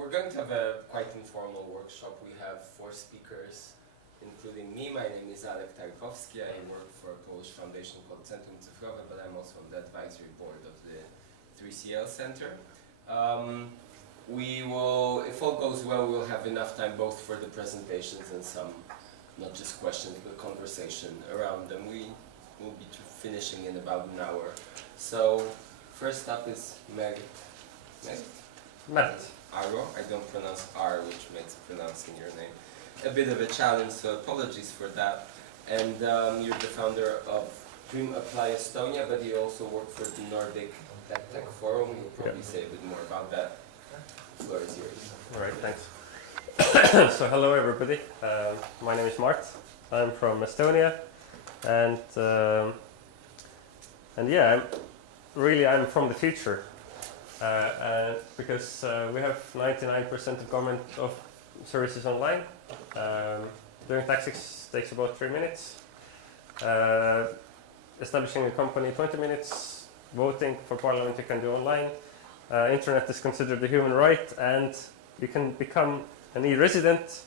We're going to have a quite informal workshop. We have 4 speakers, including me. My name is Alek Tarkowski. I work for a Polish foundation called Centrum Cyfrowe, but I'm also on the advisory board of the 3CL Center. We will, if all goes well, we'll have enough time both for the presentations and some, not just questions, but conversation around them. We will be finishing in about an hour. So, first up is Märt. Märt. Aro. I don't pronounce R, which makes pronouncing your name a bit of a challenge, so apologies for that. And you're the founder of Dream Apply Estonia, but you also work for the Nordic EdTech Forum. You'll probably say a bit more about that. The floor is yours. All right, thanks. So hello everybody. My name is Märt. I'm from Estonia, and yeah, I'm from the future. Because we have 99% of government of services online. Doing taxes takes about 3 minutes. Establishing a company 20 minutes. Voting for parliament you can do online. Internet is considered a human right, and you can become an e-resident,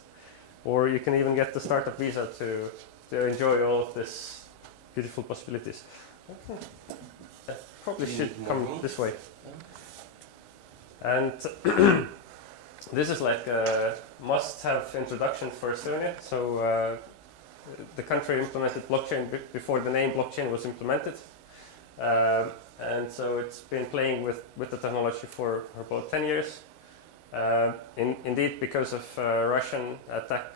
or you can even get the startup visa to enjoy all of these beautiful possibilities. Probably should come this way. And this is like a must-have introduction for Estonia. So the country implemented blockchain before the name blockchain was implemented. And so it's been playing with the technology for about 10 years. Indeed, because of Russian attack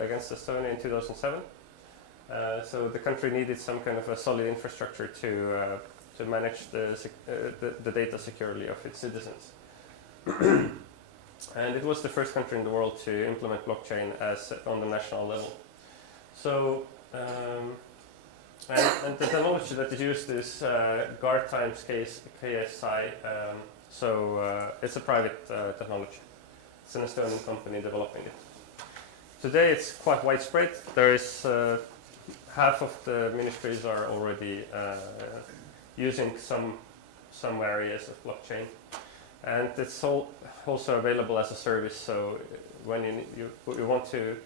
against Estonia in 2007. So the country needed some kind of a solid infrastructure to manage the data securely of its citizens. And it was the first country in the world to implement blockchain on the national level. So, and the technology that is used is guard times KSI. So it's a private technology. It's an Estonian company developing it. Today it's quite widespread. There is half of the ministries are already using some areas of blockchain. And it's also available as a service, so when you want to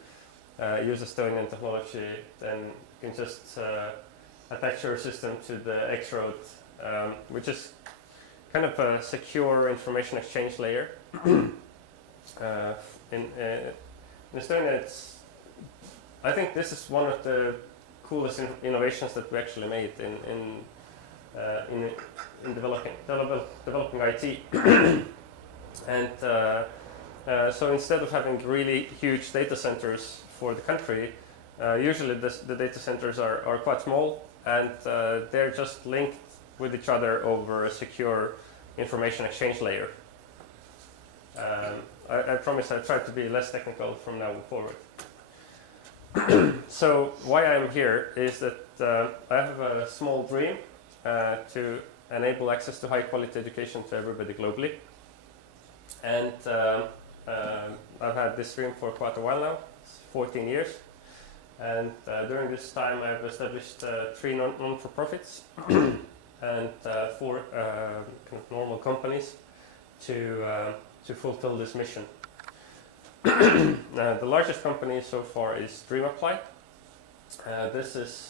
use Estonian technology, then you can just attach your system to the X-Road, which is kind of a secure information exchange layer. In Estonia, I think this is one of the coolest innovations that we actually made in developing IT. And so instead of having really huge data centers for the country, usually the data centers are quite small, and they're just linked with each other over a secure information exchange layer. I promise I'll try to be less technical from now forward. So why I'm here is that I have a small dream to enable access to high quality education to everybody globally. And I've had this dream for quite a while now, it's 14 years. And during this time I've established 3 non-for-profits and 4 kind of normal companies to fulfill this mission. The largest company so far is Dream Apply. This is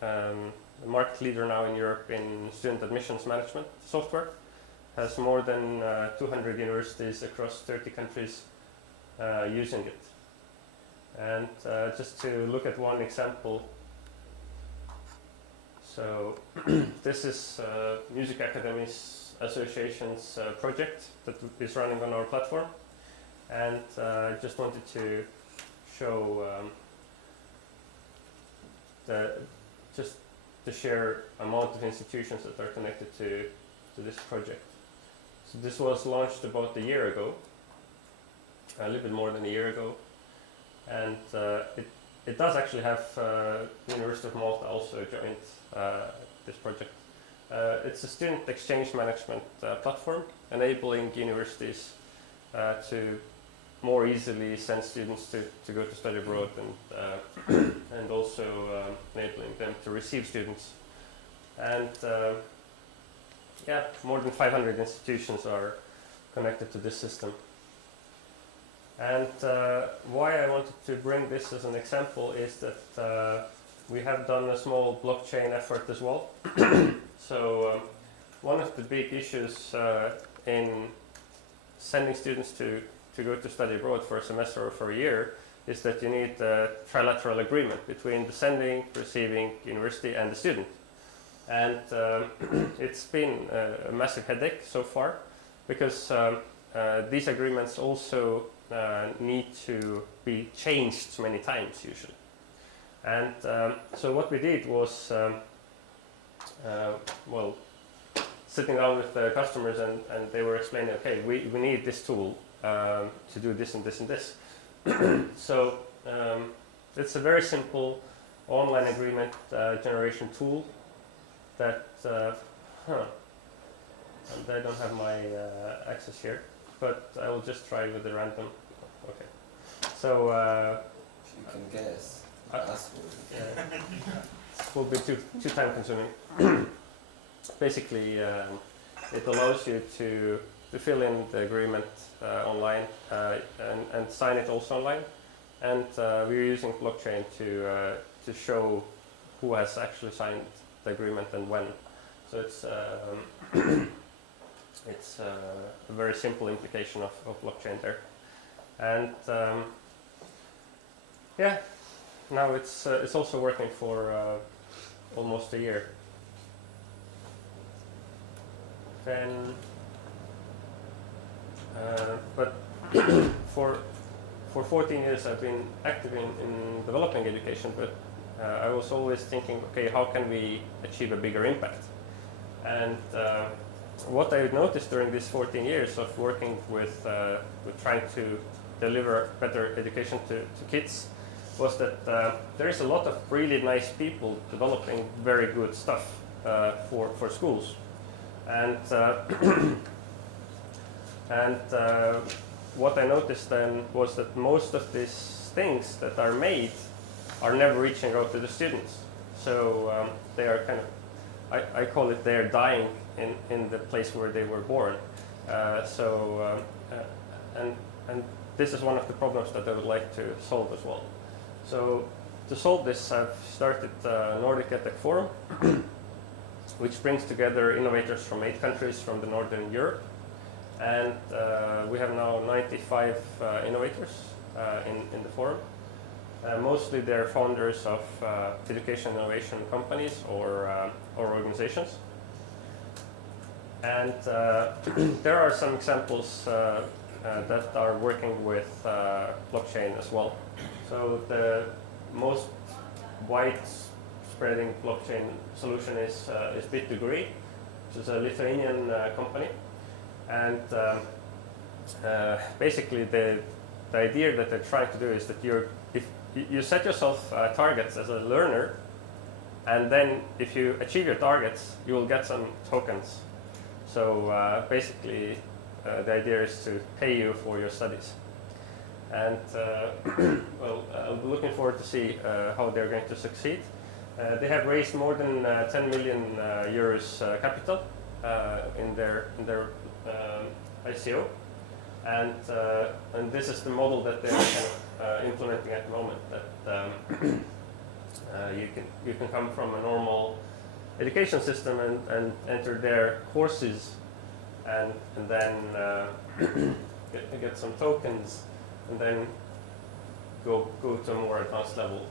the market leader now in Europe in student admissions management software. Has more than 200 universities across 30 countries using it. And just to look at one example, so this is Music Academies Association's project that is running on our platform. And I just wanted to show just the sheer amount of institutions that are connected to this project. So this was launched about a year ago, a little bit more than a year ago, and it does actually have University of Malta also joined this project. It's a student exchange management platform enabling universities to more easily send students to go to study abroad, and also enabling them to receive students. And yeah, more than 500 institutions are connected to this system. And why I wanted to bring this as an example is that we have done a small blockchain effort as well. So one of the big issues in sending students to go to study abroad for a semester or for a year is that you need a trilateral agreement between the sending, receiving university and the student. And it's been a massive headache so far because these agreements also need to be changed many times usually. And so what we did was, well, sitting down with the customers and they were explaining, okay, we need this tool to do this and this and this. So it's a very simple online agreement generation tool that, and I don't have my access here, but I will just try with the random. Okay. So You can guess. Password. It will be too time consuming. Basically, it allows you to fill in the agreement online and sign it also online. And we're using blockchain to show who has actually signed the agreement and when. So it's it's a very simple implication of blockchain there. And yeah, now it's also working for almost a year. Then, but for 14 years I've been active in developing education, but I was always thinking, okay, how can we achieve a bigger impact? And what I noticed during these 14 years of working with trying to deliver better education to kids was that there is a lot of really nice people developing very good stuff for schools. And what I noticed then was that most of these things that are made are never reaching out to the students. So they are kind of, I call it they're dying in the place where they were born. And this is one of the problems that I would like to solve as well. So to solve this, I've started Nordica EdTech Forum, which brings together innovators from 8 countries from the Northern Europe. And we have now 95 innovators in the forum. Mostly they're founders of education innovation companies or organizations. And there are some examples that are working with blockchain as well. So the most widespreading blockchain solution is Bit2Agree, which is a Lithuanian company. And basically the idea that they're trying to do is that if you set yourself targets as a learner, and then if you achieve your targets, you will get some tokens. So basically the idea is to pay you for your studies. And well, I'll be looking forward to see how they're going to succeed. They have raised more than 10 million euros capital in their ICO, and this is the model that they're kind of implementing at the moment. That you can come from a normal education system and enter their courses, and then get some tokens, and then go to a more advanced level.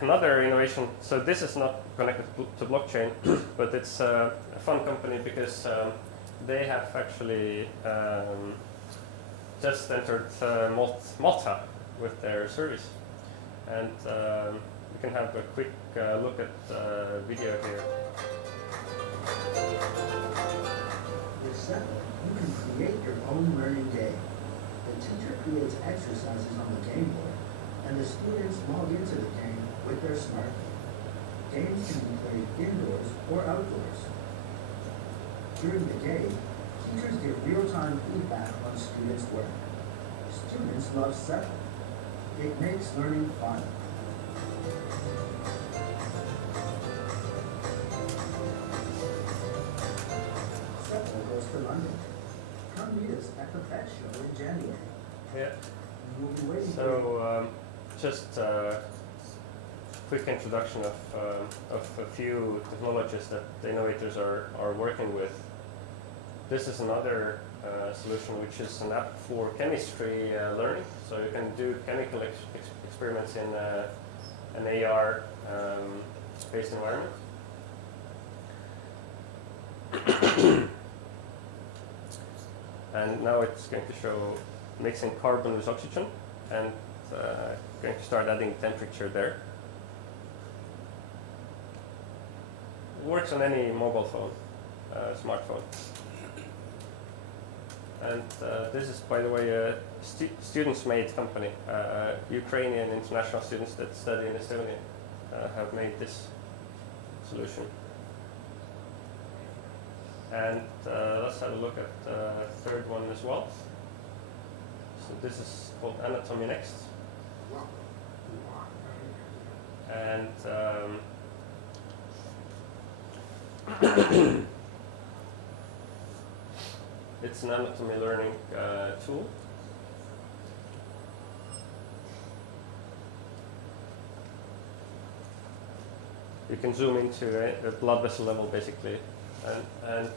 Another innovation, so this is not connected to blockchain, but it's a fun company because they have actually just entered Malta with their service. And we can have a quick look at the video here. With Settle, you can create your own learning day. The teacher creates exercises on the game board, and the students log into the game with their smartphone. Games can be played indoors or outdoors. During the day, teachers give real-time feedback on students' work. Students love Settle. It makes learning fun. Settle goes to London. come meet us at the pet show in January. Yeah. We'll be waiting for you. So just quick introduction of a few technologies that the innovators are working with. This is another solution which is an app for chemistry learning. So you can do chemical experiments in an AR based environment. And now it's going to show mixing carbon with oxygen and going to start adding temperature there. Works on any mobile phone, smartphone. And this is, by the way, a students-made company. Ukrainian international students that study in Estonia have made this solution. And let's have a look at the third one as well. So this is called Anatomy Next. And it's an anatomy learning tool. You can zoom into a blood vessel level basically. And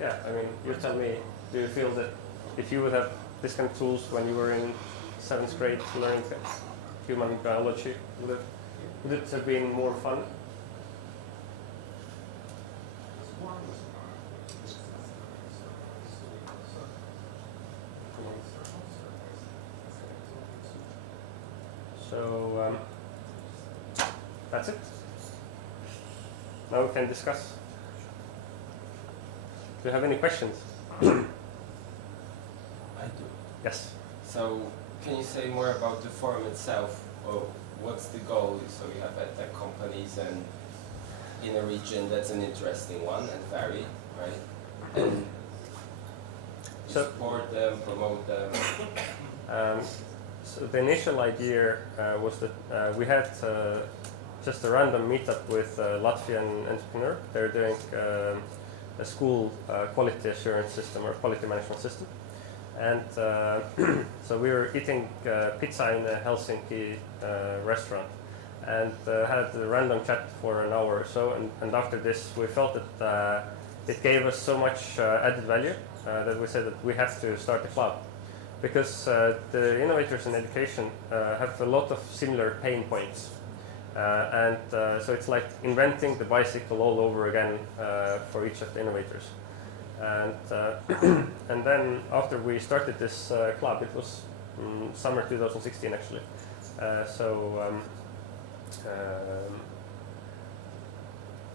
yeah, I mean, you tell me, do you feel that if you would have this kind of tools when you were in 7th grade learning human biology, would it have been more fun? So that's it. Now we can discuss. Do you have any questions? I do. Yes. So, can you say more about the forum itself? Or what's the goal? So you have EdTech companies and in a region that's an interesting one and varied, right? And you So- support them, promote them. So the initial idea was that we had just a random meetup with a Latvian entrepreneur. They're doing a school quality assurance system or quality management system. And so we were eating pizza in a Helsinki restaurant and had a random chat for an hour or so. And after this, we felt that it gave us so much added value that we said that we have to start a club. Because the innovators in education have a lot of similar pain points. And so it's like inventing the bicycle all over again for each of the innovators. And, and then after we started this club, it was summer 2016 actually.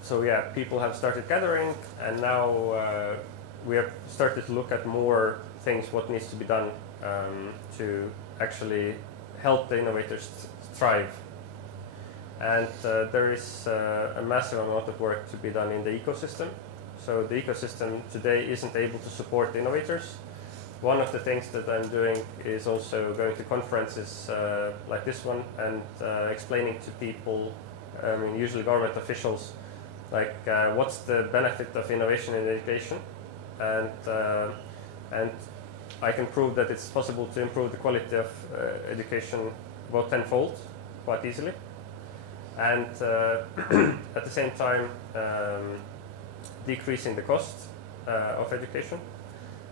So yeah, people have started gathering, and now we have started to look at more things, what needs to be done to actually help the innovators thrive. And there is a massive amount of work to be done in the ecosystem. So the ecosystem today isn't able to support the innovators. One of the things that I'm doing is also going to conferences like this one and explaining to people, I mean, usually government officials, like what's the benefit of innovation in education, and I can prove that it's possible to improve the quality of education about tenfold quite easily, and at the same time decreasing the cost of education.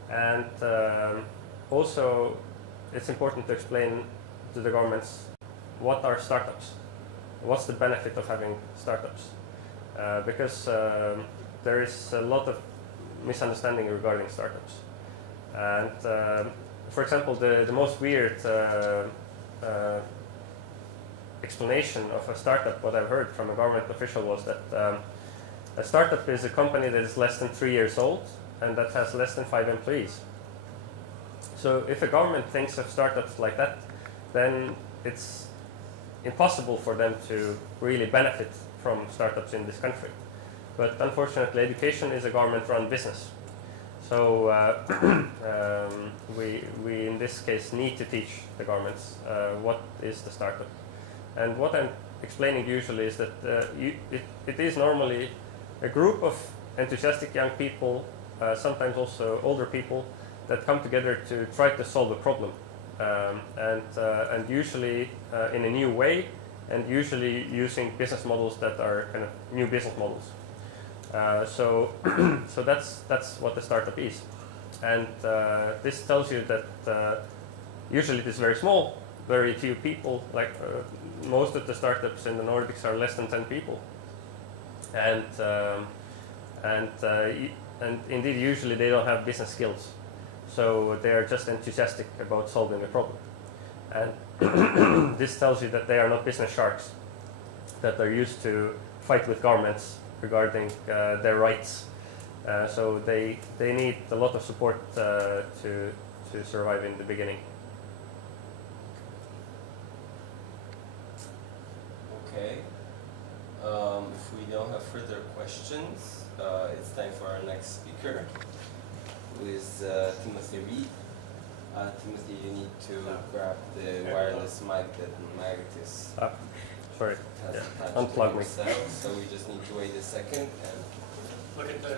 And also it's important to explain to the governments what are startups, what's the benefit of having startups, because there is a lot of misunderstanding regarding startups. And for example, the most weird explanation of a startup, what I've heard from a government official, was that a startup is a company that is less than 3 years old and that has less than 5 employees. So if a government thinks of startups like that, then it's impossible for them to really benefit from startups in this country. But unfortunately, education is a government-run business. So we in this case need to teach the governments what is the startup. And what I'm explaining usually is that it is normally a group of enthusiastic young people, sometimes also older people, that come together to try to solve a problem, and usually in a new way, and usually using business models that are kind of new business models. So so that's what the startup is, and this tells you that usually it is very small, very few people. Like most of the startups in the Nordics are less than 10 people, and indeed usually they don't have business skills, so they are just enthusiastic about solving a problem, and this tells you that they are not business sharks that are used to fight with governments regarding their rights. So they need a lot of support to survive in the beginning. Okay. If we don't have further questions, it's time for our next speaker, who is Timothy Reed. Timothy, you need to grab the wireless mic that Märt is Sorry, has attached unplug to me. himself, so we just need to wait a second and Look at the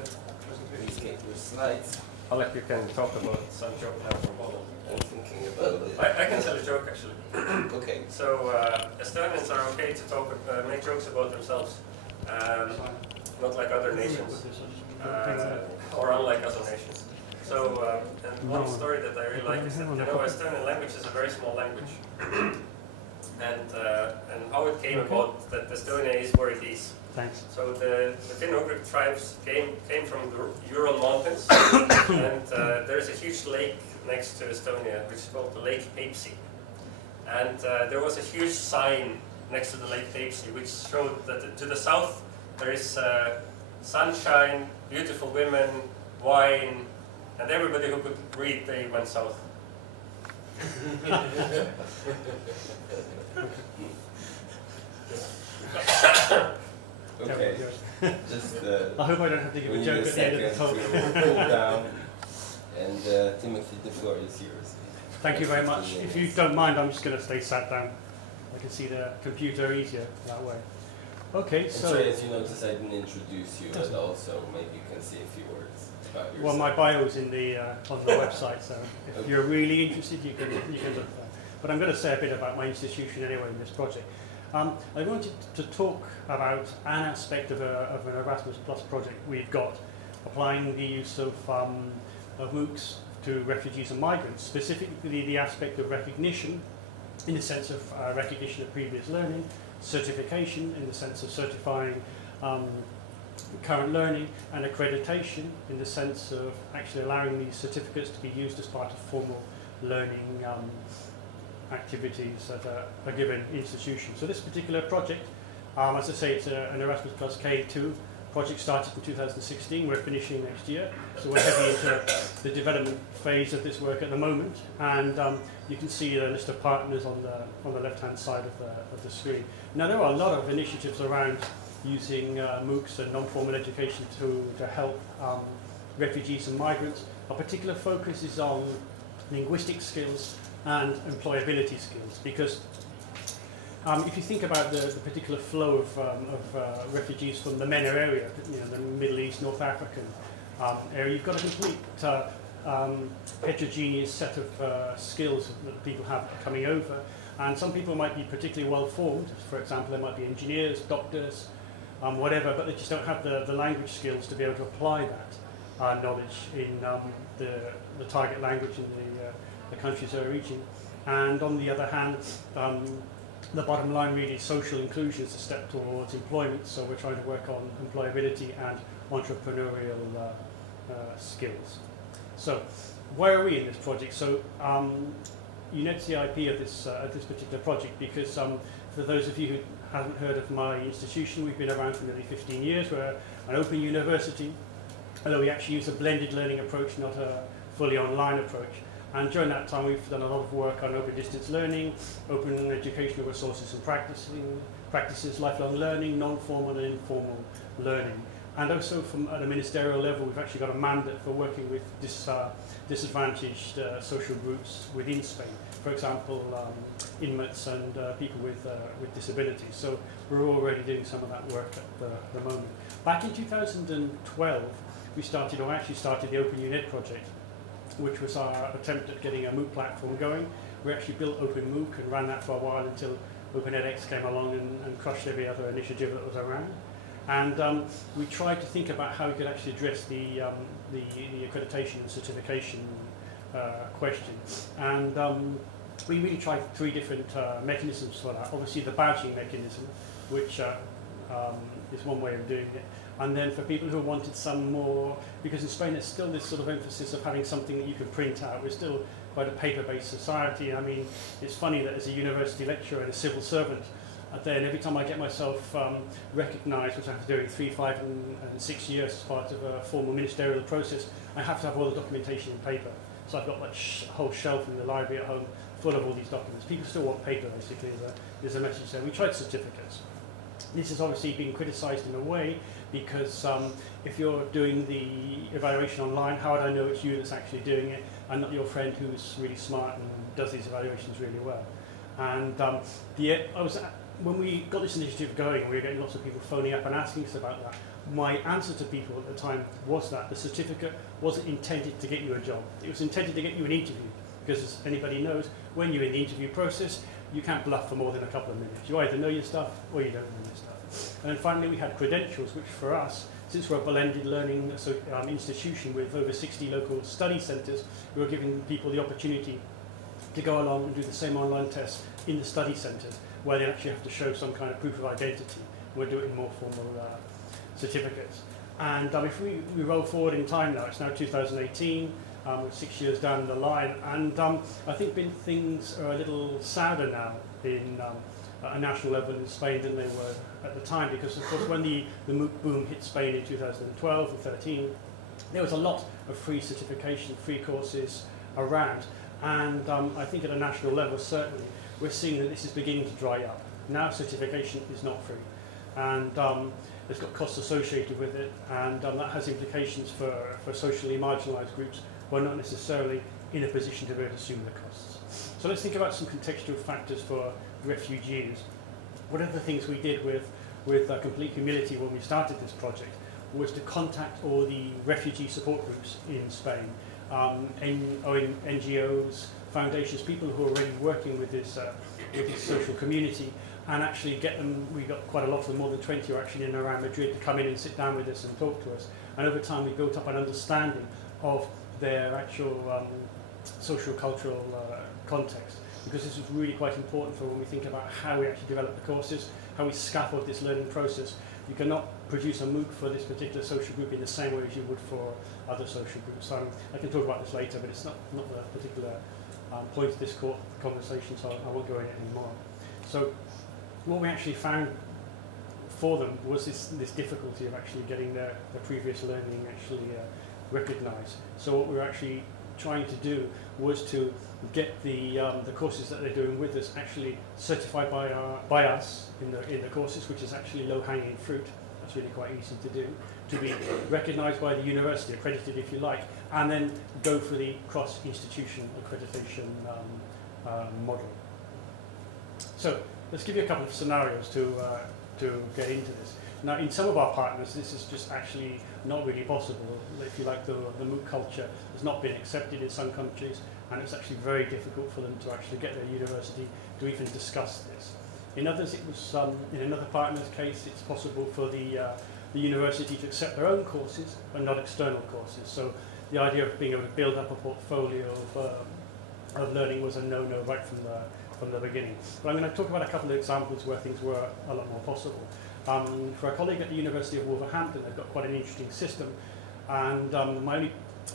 please get your slides. Alek, you can talk about some joke now from Holland. I'm thinking about it. I can tell a joke actually. Okay. So Estonians are okay to talk, make jokes about themselves, not like other nations, or unlike other nations. So and one story that I really like is that Estonian language is a very small language, and how it came about that Estonia is where it is. Thanks. So the Finno-Ugric tribes came from the Ural Mountains, and there's a huge lake next to Estonia, which is called the Lake Peipsi. And there was a huge sign next to the Lake Peipsi, which showed that to the south there is sunshine, beautiful women, wine, and everybody who could read, they went south. Okay. Just I hope I don't have to give we a need joke a at the end second of the talk. to cool down. And Timothy, the floor is yours. Thank you very much. If you don't mind, I'm just going to stay sat down. I can see the computer easier that way. Okay, And so sorry, as you noticed, I didn't introduce you, but also maybe you can say a few words about yourself. well, my bio's in the on the website, so if you're really interested, you can look there. But I'm going to say a bit about my institution anyway in this project. I wanted to talk about an aspect of an Erasmus Plus project we've got, applying the use of MOOCs to refugees and migrants, specifically the aspect of recognition in the sense of recognition of previous learning, certification in the sense of certifying current learning, and accreditation in the sense of actually allowing these certificates to be used as part of formal learning activities at a given institution. So this particular project, as I say, it's an Erasmus Plus K2 project, started in 2016. We're finishing next year, so we're heavy into the development phase of this work at the moment. And you can see the list of partners on the left-hand side of the screen. Now there are a lot of initiatives around using MOOCs and non-formal education to help refugees and migrants. Our particular focus is on linguistic skills and employability skills, because if you think about the particular flow of refugees from the MENA area, the Middle East, North African area, you've got a complete heterogeneous set of skills that people have coming over. And some people might be particularly well formed. For example, they might be engineers, doctors, whatever, but they just don't have the language skills to be able to apply that knowledge in the target language in the countries they're reaching. And on the other hand, the bottom line really is social inclusion is a step towards employment, so we're trying to work on employability and entrepreneurial skills. So where are we in this project? So you know the IP of this particular project, because for those of you who haven't heard of my institution, we've been around for nearly 15 years. We're an open university, although we actually use a blended learning approach, not a fully online approach. And during that time, we've done a lot of work on open distance learning, open educational resources and practices, lifelong learning, non-formal and informal learning. And also at a ministerial level, we've actually got a mandate for working with disadvantaged social groups within Spain. For example, inmates and people with disabilities. So we're already doing some of that work at the moment. Back in 2012, we started the Open UNED project. which was our attempt at getting a MOOC platform going. We actually built OpenMOOC and ran that for a while until OpenEdX came along and crushed every other initiative that was around. And we tried to think about how we could actually address the accreditation and certification question. And we really tried 3 different mechanisms for that. Obviously the badging mechanism, which is one way of doing it. And then for people who wanted some more, because in Spain there's still this sort of emphasis of having something that you can print out. We're still quite a paper-based society. I mean, it's funny that as a university lecturer and a civil servant, then every time I get myself recognised, which I have to do in 3, 5 and 6 years as part of a formal ministerial process, I have to have all the documentation in paper. So I've got like a whole shelf in the library at home full of all these documents. People still want paper, basically, is a message there. We tried certificates. This has obviously been criticised in a way because if you're doing the evaluation online, how would I know it's you that's actually doing it and not your friend who's really smart and does these evaluations really well? And when we got this initiative going, we were getting lots of people phoning up and asking us about that. My answer to people at the time was that the certificate wasn't intended to get you a job. It was intended to get you an interview, because as anybody knows, when you're in the interview process, you can't bluff for more than a couple of minutes. You either know your stuff or you don't know your stuff. And then finally we had Credentials, which for us, since we're a blended learning institution with over 60 local study centres, we were giving people the opportunity to go along and do the same online tests in the study centres, where they actually have to show some kind of proof of identity. We'll do it in more formal certificates. And if we roll forward in time now, it's now 2018, we're 6 years down the line, and I think things are a little sadder now in at a national level in Spain than they were at the time, because of course when the MOOC boom hit Spain in 2012 or 13, there was a lot of free certification, free courses around, and I think at a national level certainly we're seeing that this is beginning to dry up. Now certification is not free, and it's got costs associated with it, and that has implications for socially marginalised groups who are not necessarily in a position to be able to assume the costs. So let's think about some contextual factors for refugees. One of the things we did with complete humility when we started this project was to contact all the refugee support groups in Spain, NGOs, foundations, people who are already working with this social community, and actually get them. We got quite a lot of them, more than 20 are actually in and around Madrid, to come in and sit down with us and talk to us. And over time we built up an understanding of their actual social cultural context, because this is really quite important for when we think about how we actually develop the courses, how we scaffold this learning process. You cannot produce a MOOC for this particular social group in the same way as you would for other social groups. I can talk about this later, but it's not the particular point of this conversation, so I won't go in it anymore. So what we actually found for them was this difficulty of actually getting their previous learning actually recognised. So what we were actually trying to do was to get the courses that they're doing with us actually certified by us in the courses, which is actually low-hanging fruit. That's really quite easy to do, to be recognised by the university, accredited if you like, and then go for the cross-institution accreditation model. So let's give you a couple of scenarios to get into this. Now, in some of our partners, this is just actually not really possible. If you like, the MOOC culture has not been accepted in some countries, and it's actually very difficult for them to actually get their university to even discuss this. In others, it was in another partner's case, it's possible for the university to accept their own courses, but not external courses. So the idea of being able to build up a portfolio of learning was a no-no right from the beginning. But I'm going to talk about a couple of examples where things were a lot more possible. For a colleague at the University of Wolverhampton, they've got quite an interesting system, and my only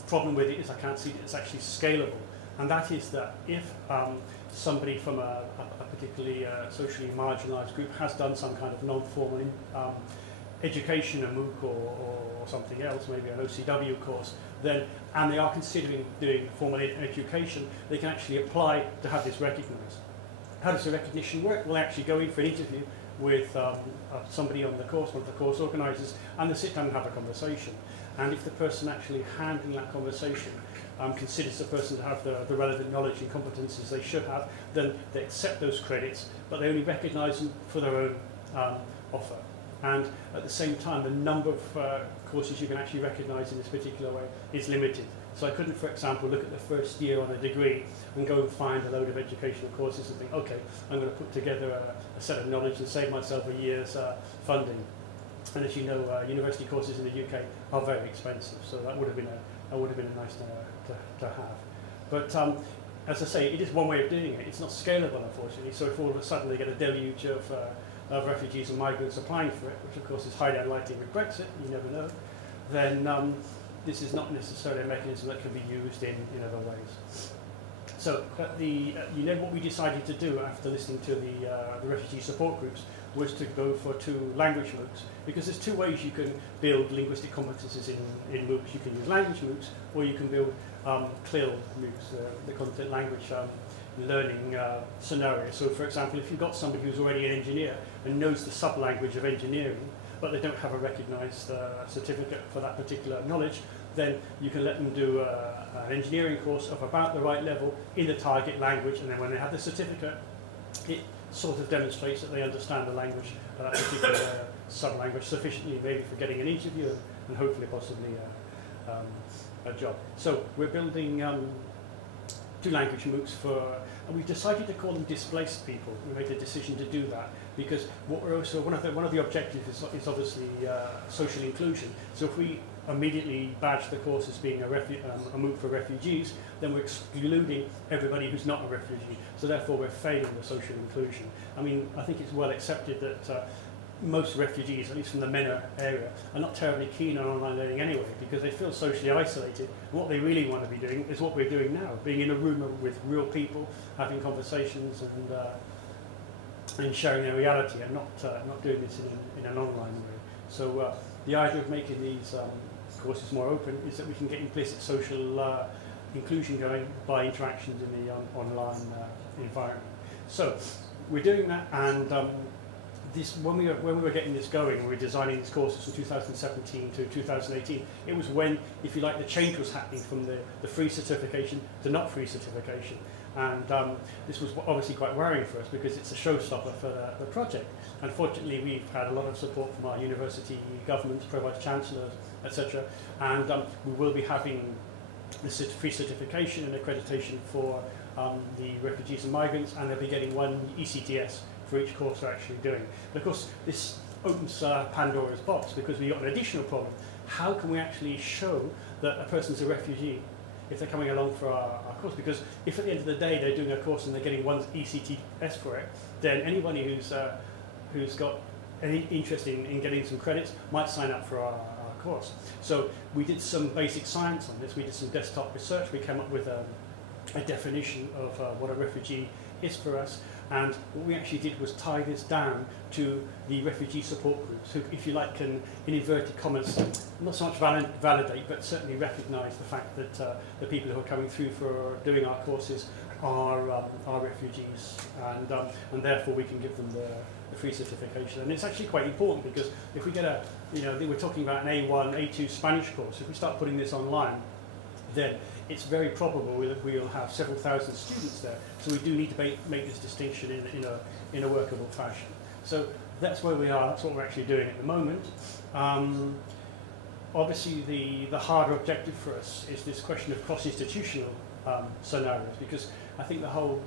problem with it is I can't see that it's actually scalable, and that is that if somebody from a particularly socially marginalised group has done some kind of non-formal education, a MOOC or something else, maybe an OCW course, then, and they are considering doing formal education, they can actually apply to have this recognised. How does the recognition work? Well, they actually go in for an interview with somebody on the course, one of the course organisers, and they sit down and have a conversation. And if the person actually handling that conversation considers the person to have the relevant knowledge and competences they should have, then they accept those credits, but they only recognise them for their own offer. And at the same time, the number of courses you can actually recognise in this particular way is limited. So I couldn't, for example, look at the first year on a degree and go and find a load of educational courses and think, okay, I'm going to put together a set of knowledge and save myself a year's funding. And as you know, university courses in the UK are very expensive, so that would have been a nice to have. But as I say, it is one way of doing it. It's not scalable, unfortunately. So if all of a sudden they get a deluge of refugees and migrants applying for it, which of course is highly unlikely with Brexit, you never know, then this is not necessarily a mechanism that can be used in other ways. So what we decided to do after listening to the refugee support groups was to go for 2 language MOOCs, because there's 2 ways you can build linguistic competences in MOOCs. You can use language MOOCs, or you can build CLIL MOOCs, the content language learning scenario. So for example, if you've got somebody who's already an engineer and knows the sub-language of engineering, but they don't have a recognised certificate for that particular knowledge, then you can let them do an engineering course of about the right level in the target language, and then when they have the certificate, it sort of demonstrates that they understand the language, that particular sub-language sufficiently maybe for getting an interview and hopefully possibly a job. So we're building 2 language MOOCs and we've decided to call them displaced people. We made a decision to do that because what we're also one of the objectives is obviously social inclusion. So if we immediately badge the course as being a MOOC for refugees, then we're excluding everybody who's not a refugee. So therefore we're failing the social inclusion. I mean, I think it's well accepted that most refugees, at least from the MENA area, are not terribly keen on online learning anyway because they feel socially isolated. And what they really want to be doing is what we're doing now, being in a room with real people, having conversations and sharing their reality, and not doing this in an online way. So the idea of making these courses more open is that we can get implicit social inclusion going by interactions in the online environment. So we're doing that, and when we were getting this going, we were designing these courses from 2017 to 2018, it was when, if you like, the change was happening from the free certification to not free certification. And this was obviously quite worrying for us because it's a showstopper for the project. Unfortunately, we've had a lot of support from our university governments, pro-vice-chancellors, etc. And we will be having the free certification and accreditation for the refugees and migrants, and they'll be getting 1 ECTS for each course they're actually doing. But of course, this opens Pandora's box because we've got an additional problem. How can we actually show that a person's a refugee if they're coming along for our course? Because if at the end of the day they're doing a course and they're getting 1 ECTS for it, then anybody who's got any interest in getting some credits might sign up for our course. So we did some basic science on this. We did some desktop research. We came up with a definition of what a refugee is for us. And what we actually did was tie this down to the refugee support groups, who, if you like, can, in inverted commas, not so much validate, but certainly recognise the fact that the people who are coming through for doing our courses are refugees, and therefore we can give them the free certification. And it's actually quite important because if we get we're talking about an A1, A2 Spanish course, if we start putting this online, then it's very probable that we'll have several thousand students there. So we do need to make this distinction in a workable fashion. So that's where we are. That's what we're actually doing at the moment. Obviously, the harder objective for us is this question of cross-institutional scenarios, because I think the whole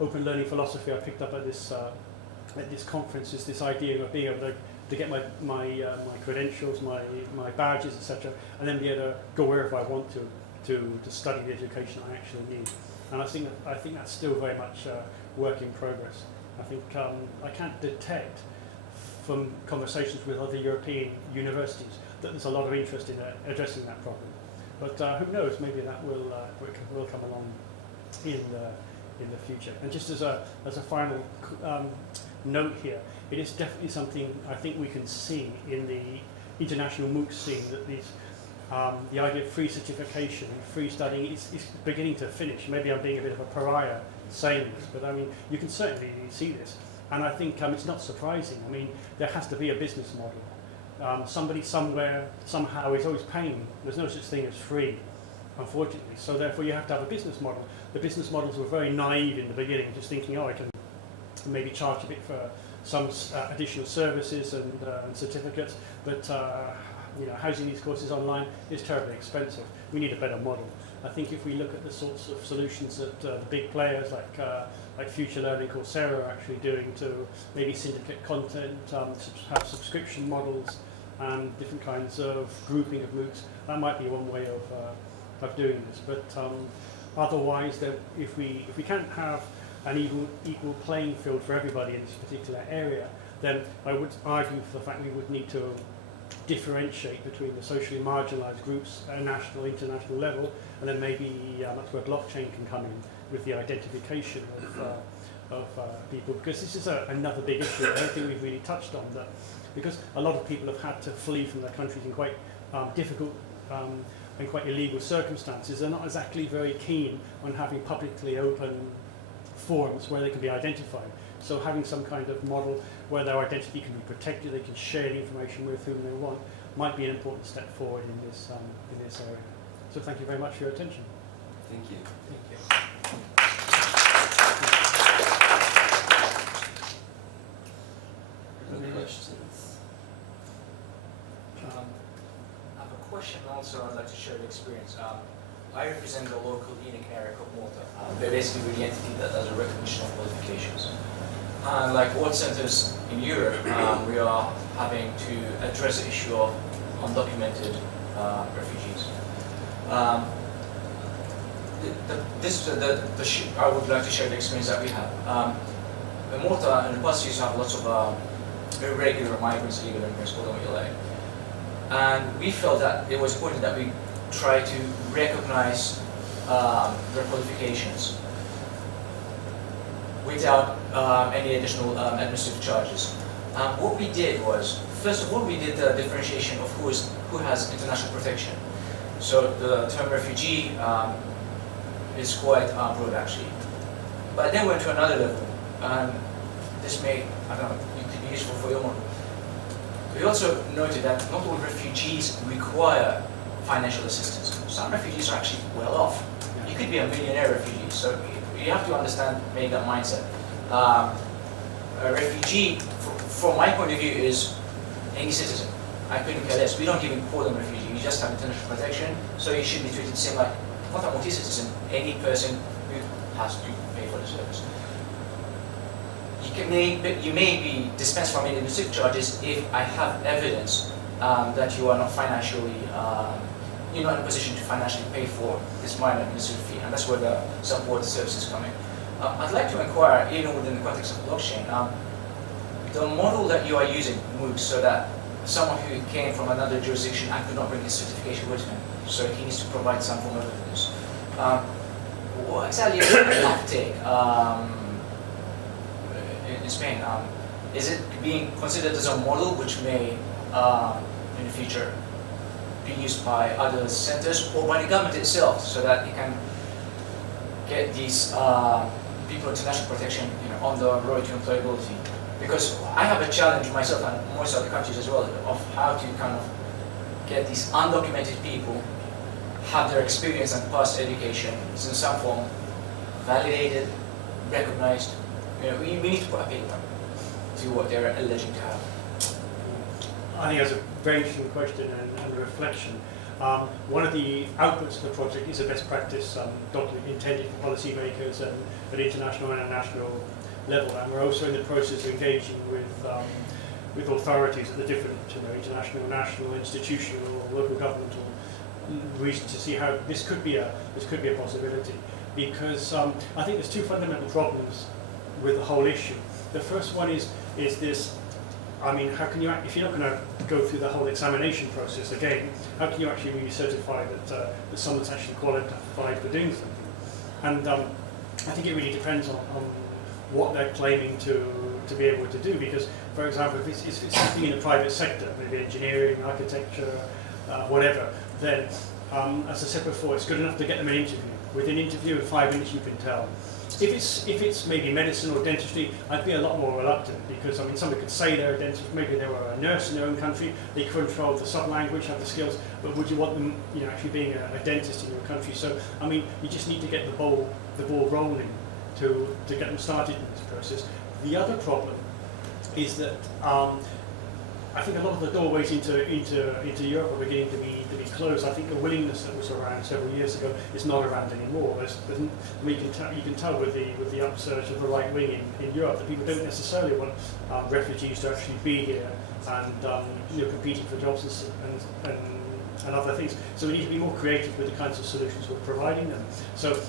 open learning philosophy I picked up at this conference is this idea of being able to get my credentials, my badges, etc., and then be able to go wherever I want to study the education I actually need. And I think that's still very much work in progress. I think I can't detect from conversations with other European universities that there's a lot of interest in addressing that problem. But who knows? Maybe that will come along in the future. And just as a final note here, it is definitely something I think we can see in the international MOOC scene, that the idea of free certification and free studying is beginning to finish. Maybe I'm being a bit of a pariah saying this, but I mean, you can certainly see this. And I think it's not surprising. I mean, there has to be a business model. Somebody somewhere, somehow is always paying. There's no such thing as free, unfortunately. So therefore you have to have a business model. The business models were very naive in the beginning, just thinking, oh, I can maybe charge a bit for some additional services and certificates, but housing these courses online is terribly expensive. we need a better model. I think if we look at the sorts of solutions that the big players like Future Learning, Coursera are actually doing to maybe syndicate content, have subscription models, and different kinds of grouping of MOOCs, that might be one way of doing this. But otherwise, if we can't have an equal playing field for everybody in this particular area, then I would argue for the fact we would need to differentiate between the socially marginalised groups at a national, international level, and then maybe that's where blockchain can come in with the identification of people, because this is another big issue. I don't think we've really touched on that, because a lot of people have had to flee from their countries in quite difficult and quite illegal circumstances. They're not exactly very keen on having publicly open forums where they can be identified. So having some kind of model where their identity can be protected, they can share the information with whom they want, might be an important step forward in this area. So thank you very much for your attention. Thank you. Thank you. Any questions? I have a question also. I'd like to share the experience. I represent the local unique area of Malta. They're basically the entity that does a recognition of qualifications. And like all centers in Europe, we are having to address the issue of undocumented refugees. I would like to share the experience that we have. In Malta, in the past, used to have lots of irregular migrants, illegal immigrants, call them what you like. And we felt that it was important that we try to recognize their qualifications without any additional administrative charges. What we did was, first of all, we did the differentiation of who has international protection. So the term refugee is quite broad actually. But then we went to another level, and this may, I don't know, it could be useful for your model. We also noted that not all refugees require financial assistance. Some refugees are actually well off. You could be a millionaire refugee, so you have to understand, make that mindset. A refugee, from my point of view, is any citizen. I couldn't care less. We don't even call them refugee. You just have international protection, so you should be treated the same like not a multi-citizen, any person who has to pay for the service. You may be dispensed from any administrative charges if I have evidence that you are not financially, you're not in a position to financially pay for this minor administrative fee, and that's where the support services come in. I'd like to inquire, even within the context of blockchain, the model that you are using, MOOCs, so that someone who came from another jurisdiction and could not bring his certification with him, so he needs to provide some form of evidence. What exactly is the uptake in Spain? Is it being considered as a model which may, in the future, be used by other centers or by the government itself, so that it can get these people international protection, on the road to employability? Because I have a challenge myself, and most other countries as well, of how to kind of get these undocumented people have their experience and past education in some form validated, recognized. We need to put a paper to what they're alleging to have. I think that's a very interesting question and a reflection. One of the outputs of the project is a best practice document intended for policymakers and at international and national level, and we're also in the process of engaging with authorities at the different international, national, institutional, or local governmental regions to see how this could be a possibility. Because I think there's two fundamental problems with the whole issue. The first one is this. I mean, how can you, if you're not going to go through the whole examination process again, how can you actually really certify that someone's actually qualified for doing something? And I think it really depends on what they're claiming to be able to do. Because, for example, if it's something in the private sector, maybe engineering, architecture, whatever, then, as I said before, it's good enough to get them an interview. With an interview in 5 minutes, you can tell. If it's maybe medicine or dentistry, I'd be a lot more reluctant, because somebody could say they're a dentist, maybe they were a nurse in their own country, they control the sub-language, have the skills, but would you want them, actually being a dentist in your country? So, you just need to get the ball rolling to get them started in this process. The other problem is that I think a lot of the doorways into Europe are beginning to be closed. I think the willingness that was around several years ago is not around anymore. I mean, you can tell with the upsurge of the right wing in Europe that people don't necessarily want refugees to actually be here and competing for jobs and other things. So we need to be more creative with the kinds of solutions we're providing them. So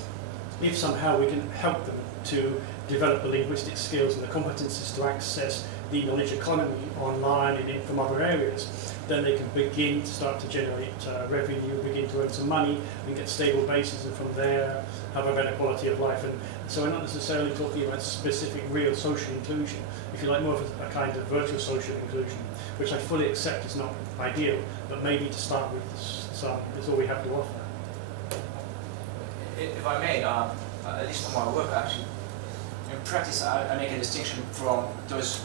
if somehow we can help them to develop the linguistic skills and the competencies to access the knowledge economy online and from other areas, then they can begin to start to generate revenue, begin to earn some money, and get stable bases, and from there have a better quality of life. And so we're not necessarily talking about specific real social inclusion, if you like, more of a kind of virtual social inclusion, which I fully accept is not ideal, but maybe to start with is all we have to offer. If I may, at least for my work, actually, in practice, I make a distinction from those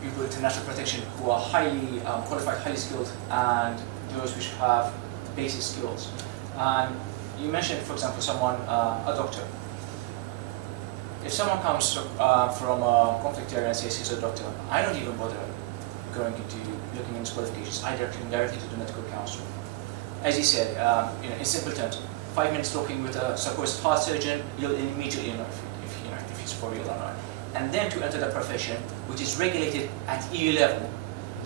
people with international protection who are highly qualified, highly skilled, and those which have basic skills. And you mentioned, for example, someone, a doctor. If someone comes from a conflict area and says he's a doctor, I don't even bother going into looking into qualifications. I directly to the medical council. As you said, in simple terms, 5 minutes talking with a supposed heart surgeon, you'll immediately know if he's for real or not. And then to enter the profession, which is regulated at EU level,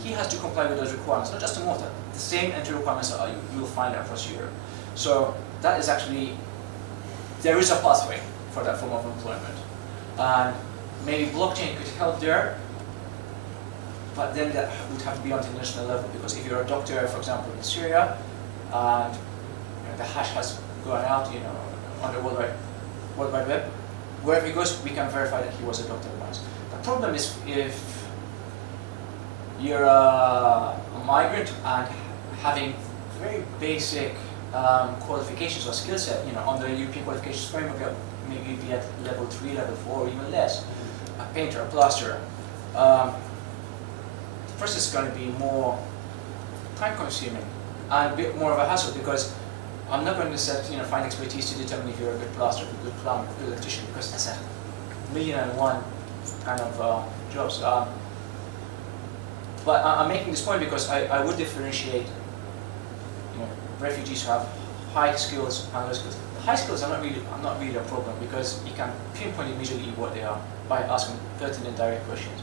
he has to comply with those requirements, not just in Malta. The same entry requirements you will find across Europe. So that is actually, there is a pathway for that form of employment. And maybe blockchain could help there, but then that would have to be on the international level, because if you're a doctor, for example, in Syria, and the hash has gone out, on the World Wide Web, wherever he goes, we can verify that he was a doctor once. The problem is if you're a migrant and having very basic qualifications or skill set, on the European qualifications framework, maybe you'd be at level 3, level 4, or even less. A painter, a plasterer. The process is going to be more time-consuming and a bit more of a hassle, because I'm not going to find expertise to determine if you're a good plasterer, a good plumber, a good electrician, because that's a million-and-one kind of jobs. But I'm making this point because I would differentiate refugees who have high skills and low skills. The high skills are not really a problem, because you can pinpoint immediately what they are by asking pertinent direct questions.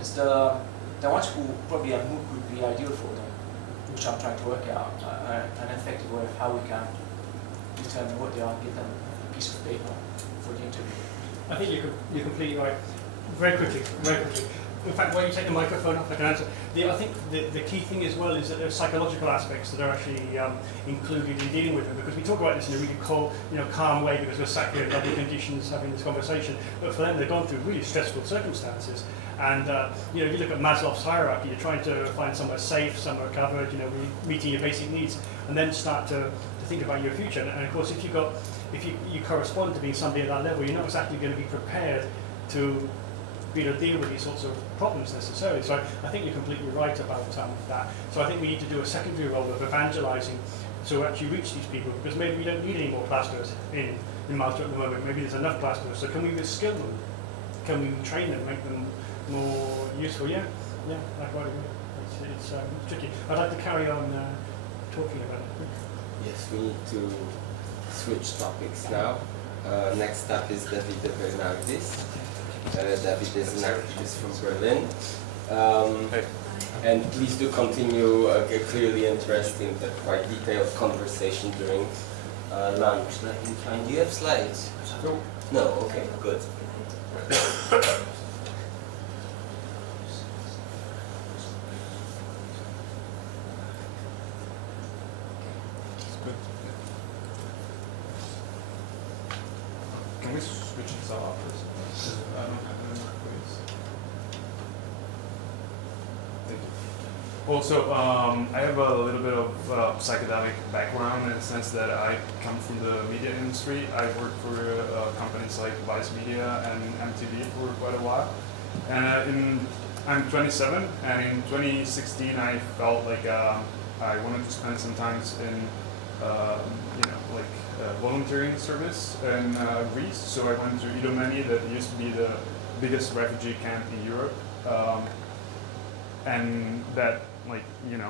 It's the ones who probably a MOOC would be ideal for them, which I'm trying to work out an effective way of how we can determine what they are, give them a piece of paper for the interview. I think you're completely right. Very quickly. In fact, while you take the microphone off, I can answer. I think the key thing as well is that there are psychological aspects that are actually included in dealing with them, because we talk about this in a really calm way, because we're sat here in lovely conditions having this conversation. But for them, they've gone through really stressful circumstances. And if you look at Maslow's hierarchy, you're trying to find somewhere safe, somewhere covered, meeting your basic needs, and then start to think about your future. And of course, if you correspond to being somebody at that level, you're not exactly going to be prepared to deal with these sorts of problems necessarily. So I think you're completely right about that. So I think we need to do a secondary role of evangelizing to actually reach these people, because maybe we don't need any more plasterers in Malta at the moment. Maybe there's enough plasterers. So can we reskill them? Can we train them, make them more useful? Yeah, I quite agree. It's tricky. I'd like to carry on talking about it. Yes, we need to switch topics now. Next up is Davide Bernardis. Davide is an activist from Berlin. And please do continue a clearly interesting but quite detailed conversation during lunch. Let me find. Do you have slides? No? Okay, good. Can we switch this off? Thank you. Also, I have a little bit of psychedelic background in the sense that I come from the media industry. I worked for companies like Vice Media and MTV for quite a while. And I'm 27, and in 2016 I felt like I wanted to spend some time in volunteering service in Greece. So I went to Idomeni, that used to be the biggest refugee camp in Europe. and that like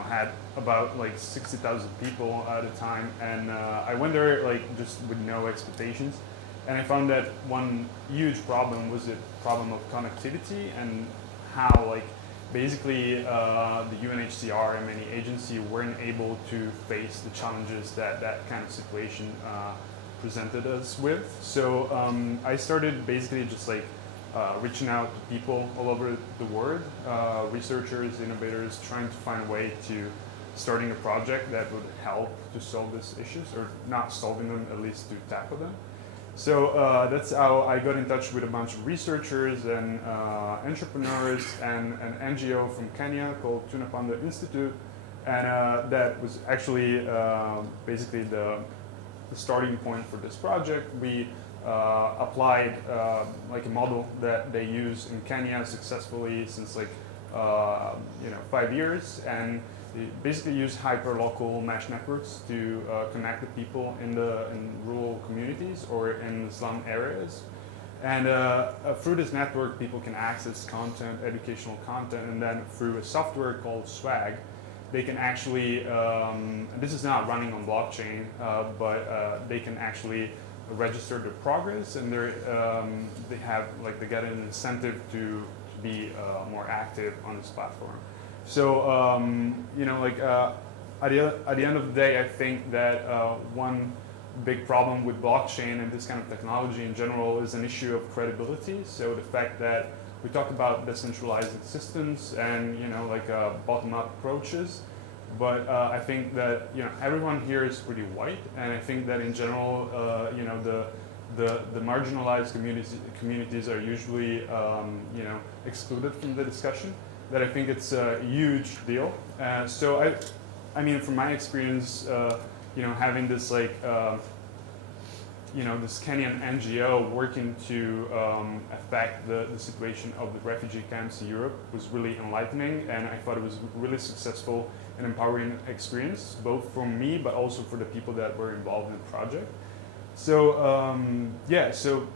had about like 60,000 people at a time, and I went there like just with no expectations, and I found that one huge problem was the problem of connectivity and how like basically the UNHCR and many agencies weren't able to face the challenges that that kind of situation presented us with. So I started basically just like reaching out to people all over the world, researchers, innovators, trying to find a way to starting a project that would help to solve these issues, or not solving them, at least to tackle them. So that's how I got in touch with a bunch of researchers and entrepreneurs and an NGO from Kenya called Tunapanda Institute, and that was actually basically the starting point for this project. We applied like a model that they use in Kenya successfully since like 5 years, and they basically use hyperlocal mesh networks to connect the people in rural communities or in the slum areas. And through this network, people can access content, educational content, and then through a software called Swag, they can actually, this is not running on blockchain, but they can actually register their progress, and they get an incentive to be more active on this platform. So at the end of the day, I think that one big problem with blockchain and this kind of technology in general is an issue of credibility. So the fact that we talk about decentralized systems and bottom-up approaches, but I think that everyone here is pretty white, and I think that in general the marginalized communities are usually excluded from the discussion. That I think it's a huge deal. So I mean, from my experience, having this this Kenyan NGO working to affect the situation of the refugee camps in Europe was really enlightening, and I thought it was really successful and empowering experience, both for me but also for the people that were involved in the project. So so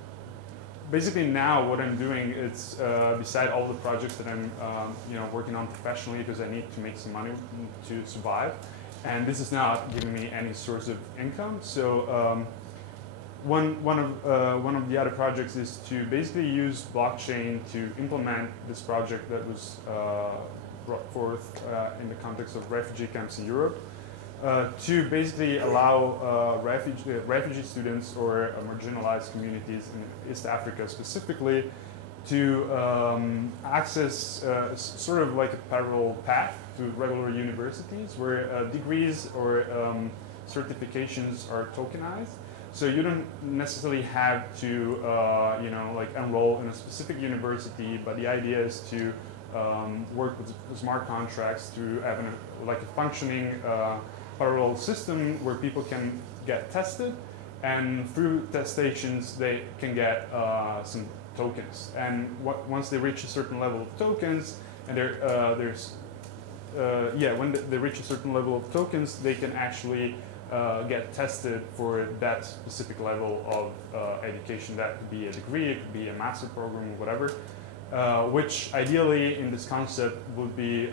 basically now what I'm doing is beside all the projects that I'm working on professionally, because I need to make some money to survive, and this is not giving me any source of income. So one of the other projects is to basically use blockchain to implement this project that was brought forth in the context of refugee camps in Europe, to basically allow refugee students or marginalized communities in East Africa specifically to access sort of like a parallel path to regular universities where degrees or certifications are tokenized. So you don't necessarily have to enroll in a specific university, but the idea is to work with smart contracts to have a functioning parallel system where people can get tested, and through test stations they can get some tokens. And once they reach a certain level of tokens, and when they reach a certain level of tokens, they can actually get tested for that specific level of education. That could be a degree, it could be a master program, or whatever. Which ideally in this concept would be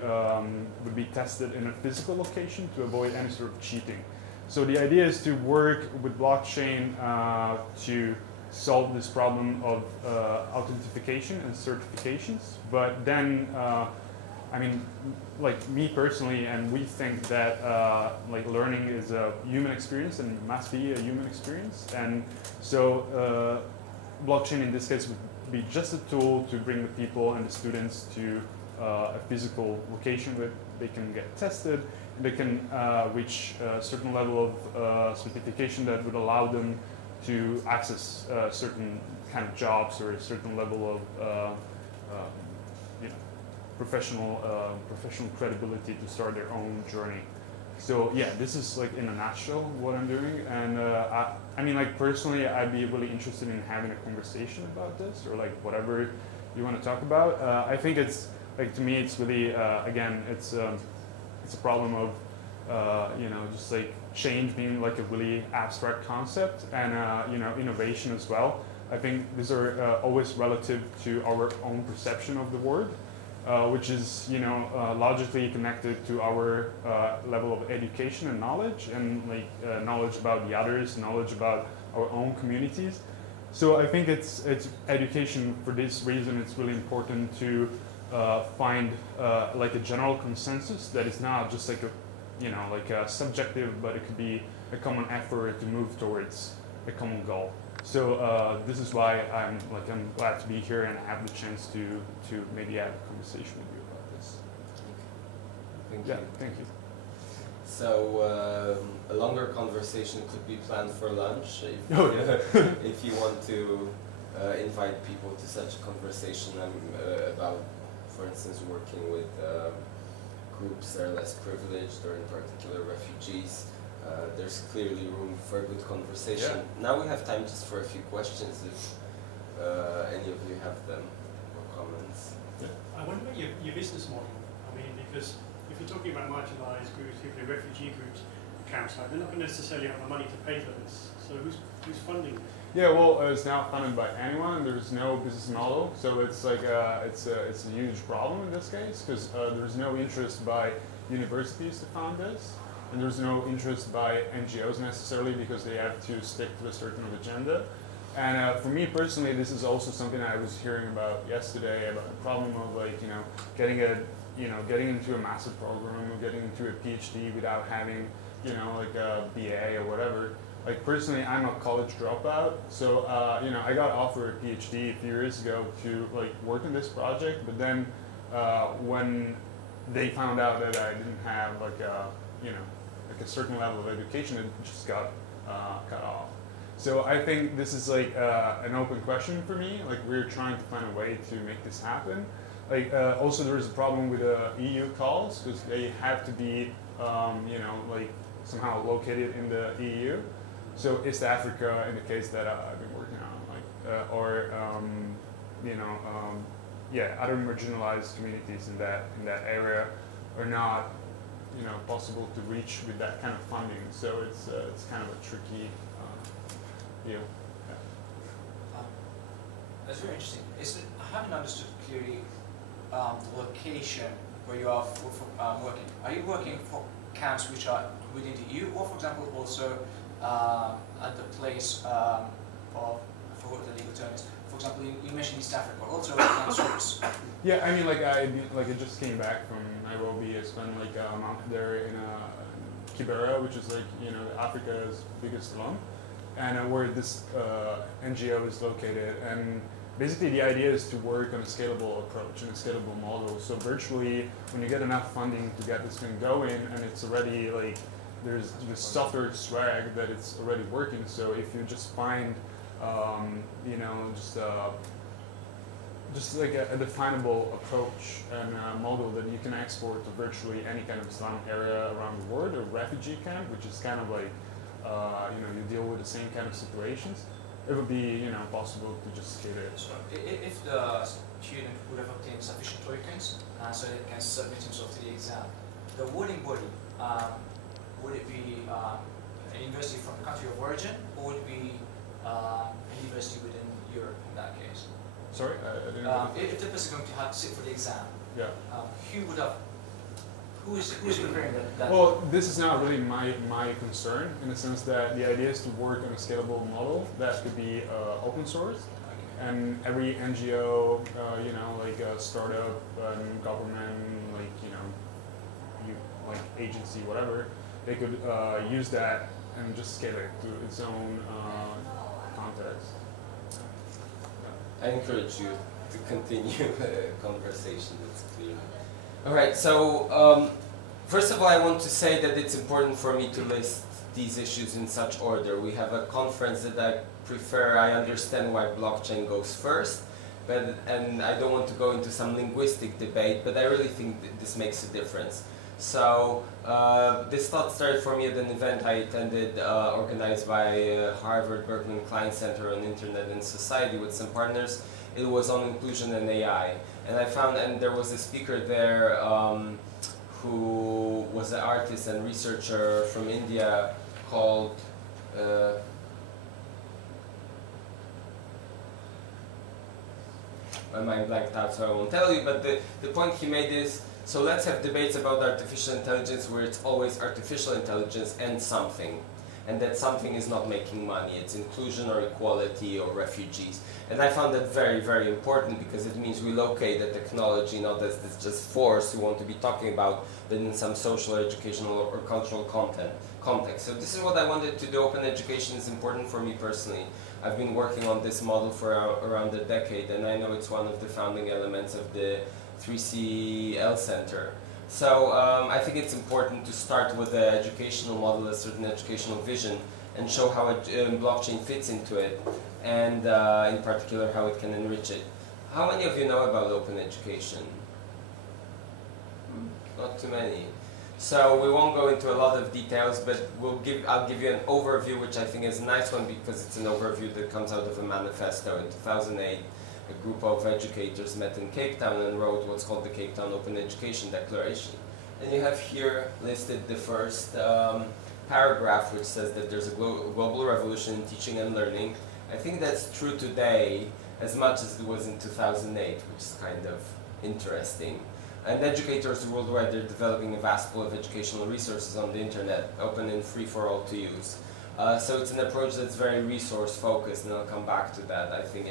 tested in a physical location to avoid any sort of cheating. So the idea is to work with blockchain to solve this problem of authentication and certifications. But then, I mean, like me personally, and we think that learning is a human experience and must be a human experience. And so blockchain in this case would be just a tool to bring the people and the students to a physical location where they can get tested, and they can reach a certain level of certification that would allow them to access certain kind of jobs or a certain level of professional credibility to start their own journey. So yeah, this is like in a nutshell what I'm doing, and I mean, like personally, I'd be really interested in having a conversation about this, or like whatever you want to talk about. I think it's like, to me, it's really again, it's a problem of just like change being like a really abstract concept, and innovation as well. I think these are always relative to our own perception of the world. which is logically connected to our level of education and knowledge, and like knowledge about the others, knowledge about our own communities. So I think it's education. For this reason, it's really important to find like a general consensus that is not just like a subjective, but it could be a common effort to move towards a common goal. So this is why I'm glad to be here and have the chance to maybe have a conversation with you about this. Thank you. Thank you. So a longer conversation could be planned for lunch if you want to invite people to such a conversation about, for instance, working with groups that are less privileged, or in particular refugees. There's clearly room for a good conversation. Yeah. Now we have time just for a few questions if any of you have them, or comments. I wonder about your business model. I mean, because if you're talking about marginalised groups, people in refugee groups, camps, they're not going to necessarily have the money to pay for this. So who's funding it? Yeah, well, it's now funded by anyone. There's no business model, so it's like it's a huge problem in this case, because there's no interest by universities to fund this, and there's no interest by NGOs necessarily, because they have to stick to a certain agenda. And for me personally, this is also something I was hearing about yesterday, about the problem of getting into a master's program, or getting into a PhD without having like a BA or whatever. Like personally, I'm a college dropout, so I got offered a PhD a few years ago to like work in this project, but then when they found out that I didn't have like a certain level of education, it just got cut off. So I think this is like an open question for me. Like we're trying to find a way to make this happen. Like also there is a problem with EU calls, because they have to be like somehow located in the EU. So East Africa, in the case that I've been working on, other marginalized communities in that area are not possible to reach with that kind of funding. So it's kind of a tricky deal. Yeah. That's very interesting. I haven't understood clearly the location where you are working. Are you working for camps which are within the EU, or for example also at the place of, I forgot what the legal term is. For example, you mentioned East Africa, also camps. Yeah, I mean, I just came back from Nairobi. I spent like a month there in Kibera, which is like Africa's biggest slum, and where this NGO is located. And basically, the idea is to work on a scalable approach and a scalable model. So virtually, when you get enough funding to get this thing going, and it's already like there's this software swag that it's already working. So if you just find just like a definable approach and a model that you can export to virtually any kind of slum area around the world, or refugee camp, which is kind of like you deal with the same kind of situations, it would be possible to just scale it. So if the student would have obtained sufficient tokens, so it can submit himself to the exam, the awarding body, would it be a university from the country of origin, or would it be a university within Europe in that case? Sorry, I didn't know. If the person is going to have to sit for the exam, Yeah. who is preparing that? Well, this is not really my concern, in the sense that the idea is to work on a scalable model that could be open source, and every NGO, like a startup, government, like agency, whatever, they could use that and just scale it to its own context. I encourage you to continue the conversation, that's clear. All right, so first of all, I want to say that it's important for me to list these issues in such order. We have a conference that I prefer. I understand why blockchain goes first, and I don't want to go into some linguistic debate, but I really think that this makes a difference. So this thought started for me at an event I attended, organized by Harvard Berkeley Klein Center on Internet and Society with some partners. It was on inclusion and AI, and I found, and there was a speaker there who was an artist and researcher from India called my mind blanked out, so I won't tell you, but the point he made is, so let's have debates about artificial intelligence where it's always artificial intelligence and something. And that something is not making money, it's inclusion or equality or refugees. And I found that very, very important because it means we locate the technology not as this just force we want to be talking about, but in some social, educational or cultural context. So this is what I wanted to do. Open education is important for me personally. I've been working on this model for around a decade, and I know it's one of the founding elements of the 3CL Center. So I think it's important to start with the educational model, a certain educational vision, and show how blockchain fits into it, and in particular how it can enrich it. How many of you know about open education? Not too many. So we won't go into a lot of details, but I'll give you an overview, which I think is a nice one because it's an overview that comes out of a manifesto. In 2008, a group of educators met in Cape Town and wrote what's called the Cape Town Open Education Declaration. And you have here listed the first paragraph, which says that there's a global revolution in teaching and learning. I think that's true today as much as it was in 2008, which is kind of interesting. And educators worldwide, they're developing a vast pool of educational resources on the internet, open and free for all to use. So it's an approach that's very resource focused, and I'll come back to that. I think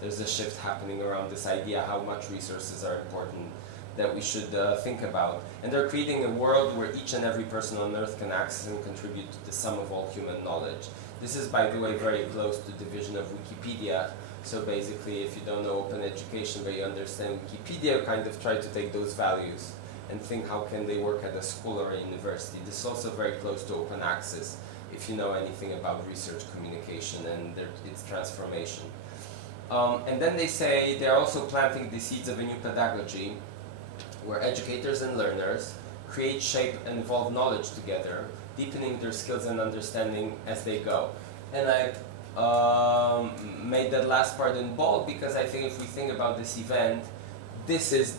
there's a shift happening around this idea how much resources are important that we should think about. And they're creating a world where each and every person on earth can access and contribute to the sum of all human knowledge. This is, by the way, very close to the vision of Wikipedia. So basically, if you don't know open education, but you understand Wikipedia, kind of try to take those values and think how can they work at a school or a university. This is also very close to open access, if you know anything about research communication and its transformation. And then they say they're also planting the seeds of a new pedagogy where educators and learners create, shape, and evolve knowledge together, deepening their skills and understanding as they go. And I made that last part in bold because I think if we think about this event, this is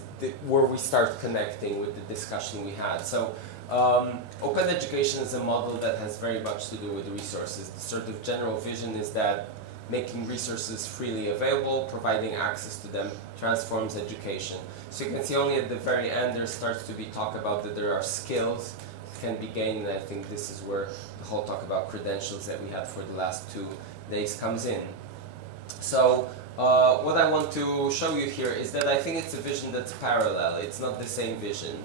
where we start connecting with the discussion we had. So open education is a model that has very much to do with resources. The sort of general vision is that making resources freely available, providing access to them, transforms education. So you can see only at the very end there starts to be talk about that there are skills that can be gained, and I think this is where the whole talk about credentials that we had for the last 2 days comes in. So what I want to show you here is that I think it's a vision that's parallel, it's not the same vision.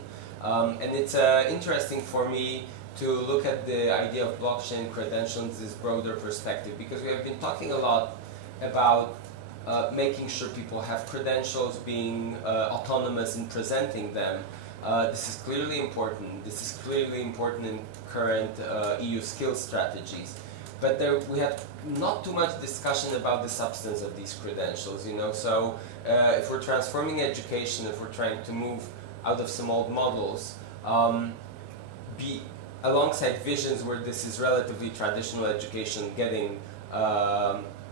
And it's interesting for me to look at the idea of blockchain credentials in this broader perspective, because we have been talking a lot about making sure people have credentials, being autonomous in presenting them. This is clearly important. This is clearly important in current EU skills strategies. But we had not too much discussion about the substance of these credentials, you know. So if we're transforming education, if we're trying to move out of some old models, be alongside visions where this is relatively traditional education, getting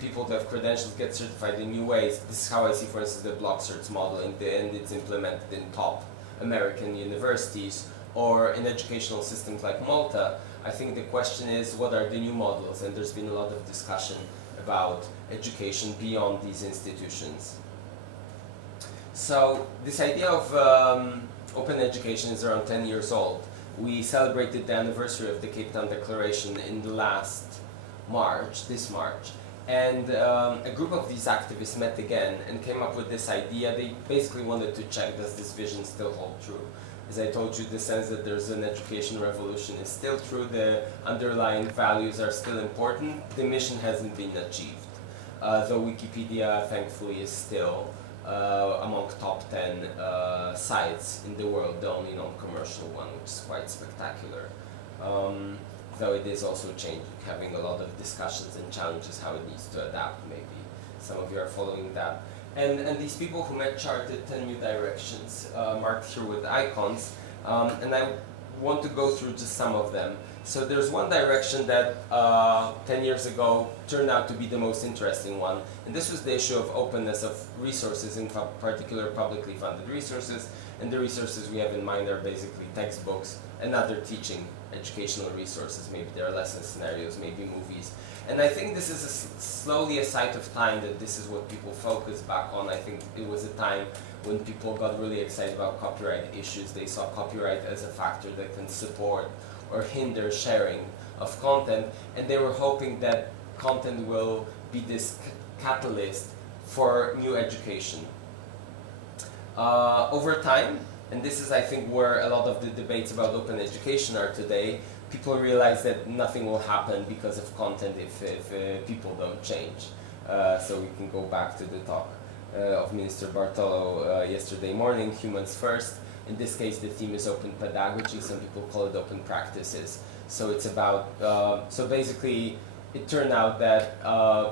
people to have credentials, get certified in new ways. This is how I see, for instance, the block certs model, and it's implemented in top American universities or in educational systems like Malta. I think the question is, what are the new models? And there's been a lot of discussion about education beyond these institutions. So this idea of open education is around 10 years old. We celebrated the anniversary of the Cape Town Declaration in the last March, this March. And a group of these activists met again and came up with this idea. They basically wanted to check, does this vision still hold true? As I told you, the sense that there's an education revolution is still true. The underlying values are still important. The mission hasn't been achieved. Though Wikipedia, thankfully, is still among top 10 sites in the world, the only non-commercial one, which is quite spectacular. Though it is also changing, having a lot of discussions and challenges how it needs to adapt, maybe. Some of you are following that. And these people who met charted 10 new directions, marked here with icons, and I want to go through just some of them. So there's one direction that 10 years ago turned out to be the most interesting one, and this was the issue of openness of resources, in particular publicly funded resources, and the resources we have in mind are basically textbooks and other teaching educational resources. Maybe there are lesson scenarios, maybe movies. And I think this is slowly a sight of time that this is what people focus back on. I think it was a time when people got really excited about copyright issues. They saw copyright as a factor that can support or hinder sharing of content, and they were hoping that content will be this catalyst for new education. Over time, and this is I think where a lot of the debates about open education are today, people realize that nothing will happen because of content if people don't change. So we can go back to the talk of Minister Bartolo yesterday morning, humans first. In this case, the theme is open pedagogy. Some people call it open practices. So it's about, so basically, it turned out that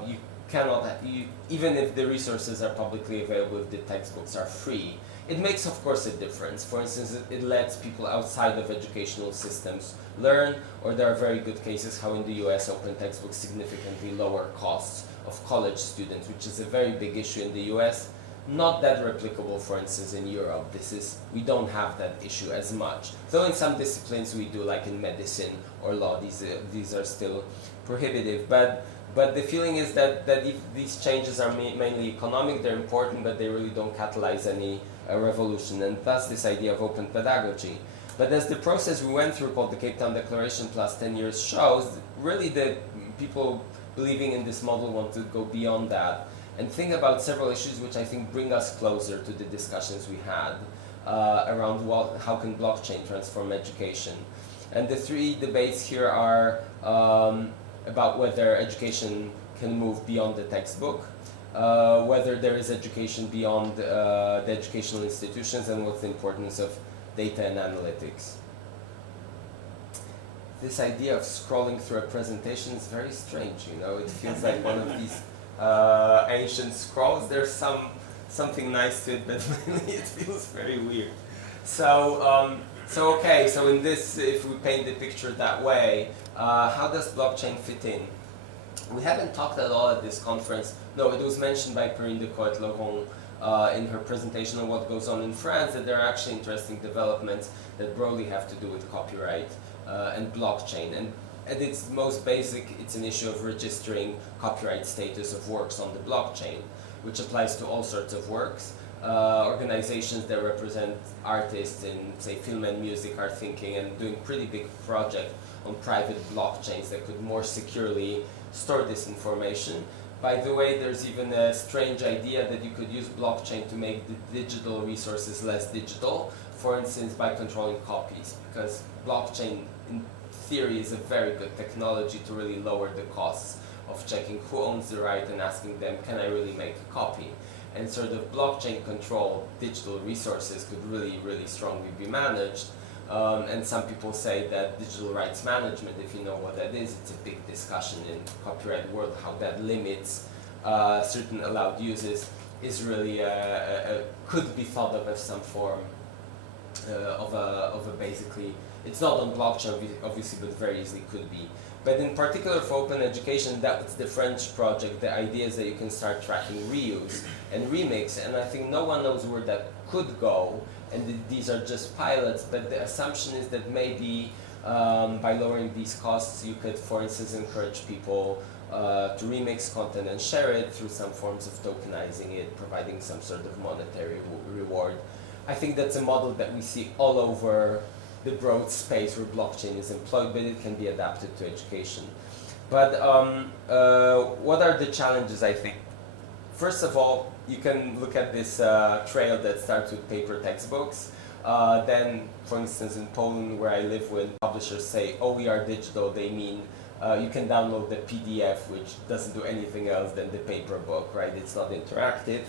you cannot, even if the resources are publicly available, if the textbooks are free, it makes, of course, a difference. For instance, it lets people outside of educational systems learn, or there are very good cases how in the US open textbooks significantly lower costs of college students, which is a very big issue in the US. Not that replicable, for instance, in Europe. We don't have that issue as much. Though in some disciplines we do, like in medicine or law, these are still prohibitive. But the feeling is that if these changes are mainly economic, they're important, but they really don't catalyze any revolution. And thus this idea of open pedagogy. But as the process we went through, called the Cape Town Declaration plus 10 years, shows, really the people believing in this model want to go beyond that and think about several issues which I think bring us closer to the discussions we had around how can blockchain transform education. And the three debates here are about whether education can move beyond the textbook, whether there is education beyond the educational institutions, and what's the importance of data and analytics. This idea of scrolling through a presentation is very strange, you know, it feels like one of these ancient scrolls. There's something nice to it, but mainly it feels very weird. So, so in this, if we paint the picture that way, how does blockchain fit in? We haven't talked at all at this conference. No, it was mentioned by Perrine de Coët-Laurent in her presentation on what goes on in France, that there are actually interesting developments that broadly have to do with copyright and blockchain. And at its most basic, it's an issue of registering copyright status of works on the blockchain, which applies to all sorts of works. Organizations that represent artists in, say, film and music are thinking and doing pretty big project on private blockchains that could more securely store this information. By the way, there's even a strange idea that you could use blockchain to make the digital resources less digital, for instance, by controlling copies, because blockchain in theory is a very good technology to really lower the costs of checking who owns the right and asking them, can I really make a copy? And sort of blockchain control digital resources could really, really strongly be managed. And some people say that digital rights management, if you know what that is, it's a big discussion in copyright world, how that limits certain allowed uses is really could be thought of as some form of a basically, it's not on blockchain obviously, but very easily could be. But in particular for open education, that's the French project. The idea is that you can start tracking reuse and remix, and I think no one knows where that could go, and these are just pilots, but the assumption is that maybe by lowering these costs, you could, for instance, encourage people to remix content and share it through some forms of tokenizing it, providing some sort of monetary reward. I think that's a model that we see all over the broad space where blockchain is employed, but it can be adapted to education. But what are the challenges, I think? First of all, you can look at this trail that starts with paper textbooks. Then, for instance, in Poland, where I live, when publishers say, oh, we are digital, they mean you can download the PDF, which doesn't do anything else than the paper book, right? It's not interactive.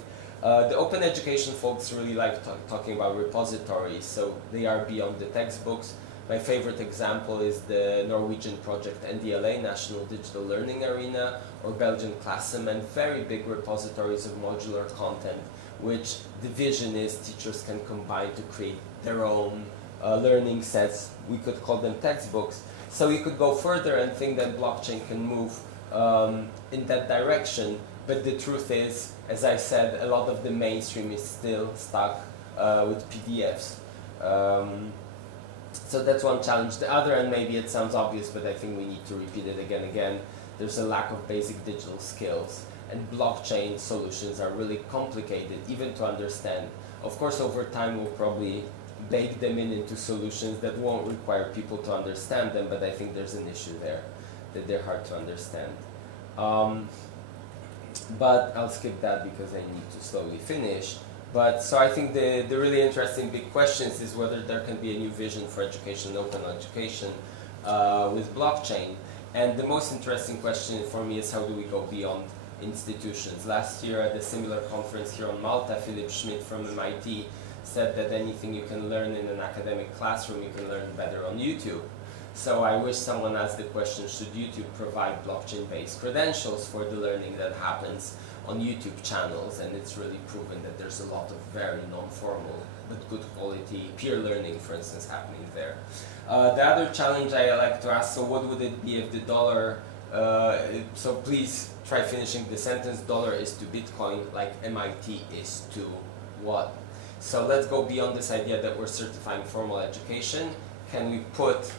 The open education folks really like talking about repositories, so they are beyond the textbooks. My favorite example is the Norwegian project NDLA, National Digital Learning Arena, or Belgian Classement, very big repositories of modular content, which the vision is teachers can combine to create their own learning sets. We could call them textbooks. So you could go further and think that blockchain can move in that direction, but the truth is, as I said, a lot of the mainstream is still stuck with PDFs. So that's one challenge. The other, and maybe it sounds obvious, but I think we need to repeat it again, there's a lack of basic digital skills, and blockchain solutions are really complicated even to understand. Of course, over time we'll probably bake them into solutions that won't require people to understand them, but I think there's an issue there, that they're hard to understand. But I'll skip that because I need to slowly finish. But so I think the really interesting big questions is whether there can be a new vision for education, open education with blockchain. And the most interesting question for me is how do we go beyond institutions? Last year at a similar conference here on Malta, Philip Schmidt from MIT said that anything you can learn in an academic classroom, you can learn better on YouTube. So I wish someone asked the question, should YouTube provide blockchain-based credentials for the learning that happens on YouTube channels? And it's really proven that there's a lot of very non-formal but good quality peer learning, for instance, happening there. The other challenge I like to ask, so what would it be if the dollar, so please try finishing the sentence, dollar is to Bitcoin like MIT is to what? So let's go beyond this idea that we're certifying formal education. Can we put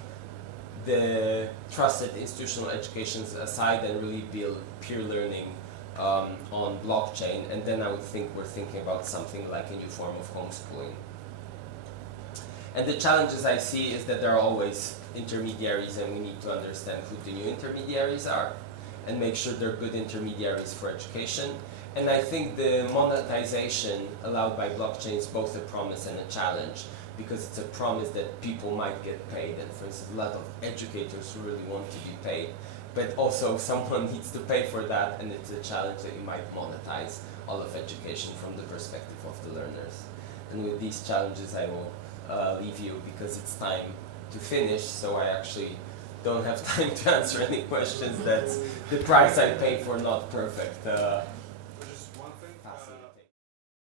the trusted institutional educations aside and really build peer learning on blockchain? And then I would think we're thinking about something like a new form of homeschooling. And the challenges I see is that there are always intermediaries, and we need to understand who the new intermediaries are and make sure they're good intermediaries for education. And I think the monetization allowed by blockchain is both a promise and a challenge, because it's a promise that people might get paid, and for instance, a lot of educators who really want to be paid, but also someone needs to pay for that, and it's a challenge that you might monetize all of education from the perspective of the learners. And with these challenges, I will leave you because it's time to finish, so I actually don't have time to answer any questions. That's the price I pay for not perfect